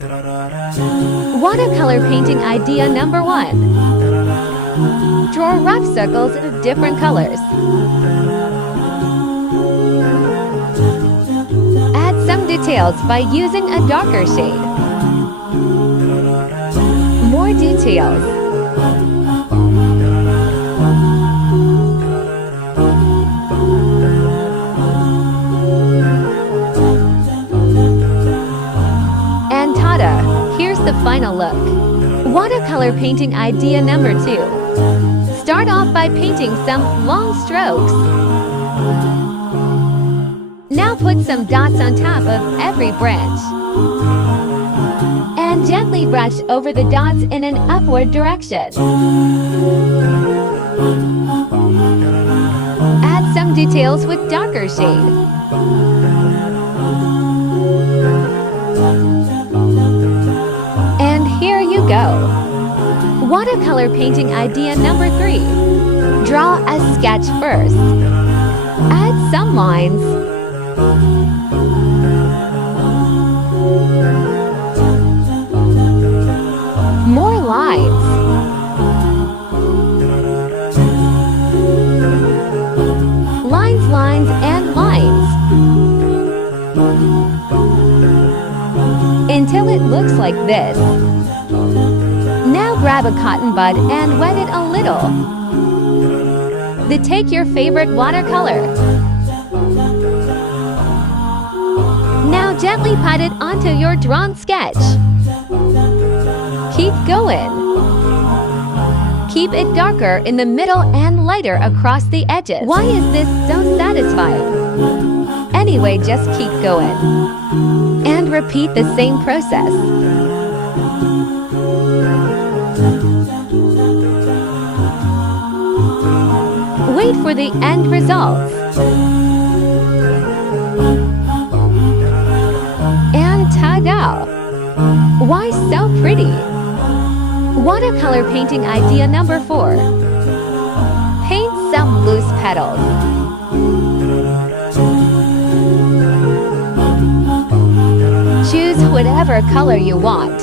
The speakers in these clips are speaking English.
Watercolor painting idea number 1. Draw rough circles in different colors. Add some details by using a darker shade. More details. And tada! Here's the final look. Watercolor painting idea number 2. Start off by painting some long strokes. Now put some dots on top of every branch. And gently brush over the dots in an upward direction. Add some details with darker shade. And here you go. Watercolor painting idea number 3. Draw a sketch first. Add some lines. More lines. Lines, lines, and lines. Until it looks like this. Now grab a cotton bud and wet it a little. Then take your favorite watercolor. Now gently pat it onto your drawn sketch. Keep going. Keep it darker in the middle and lighter across the edges. Why is this so satisfying? Anyway, just keep going. And repeat the same process. Wait for the end results. And ta-da! Why so pretty? Watercolor painting idea number 4. Paint some loose petals. Choose whatever color you want.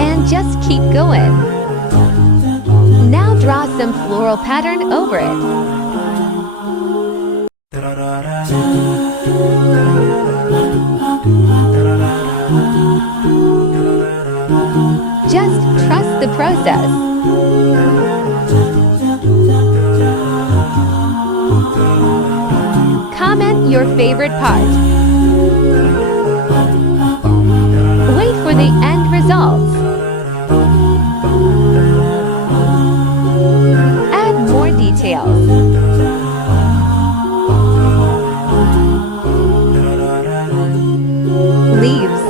And just keep going. Now draw some floral pattern over it. Just trust the process. Comment your favorite part. Wait for the end results. Add more details. Leaves.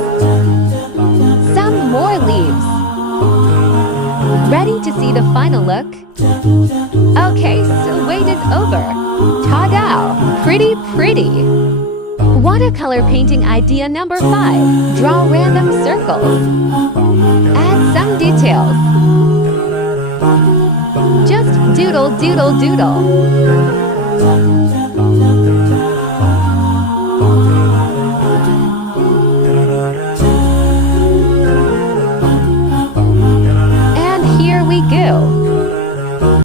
Some more leaves. Ready to see the final look? Okay, so wait is over. Ta-da! Pretty, pretty! Watercolor painting idea number 5. Draw random circles. Add some details. Just doodle, doodle, doodle.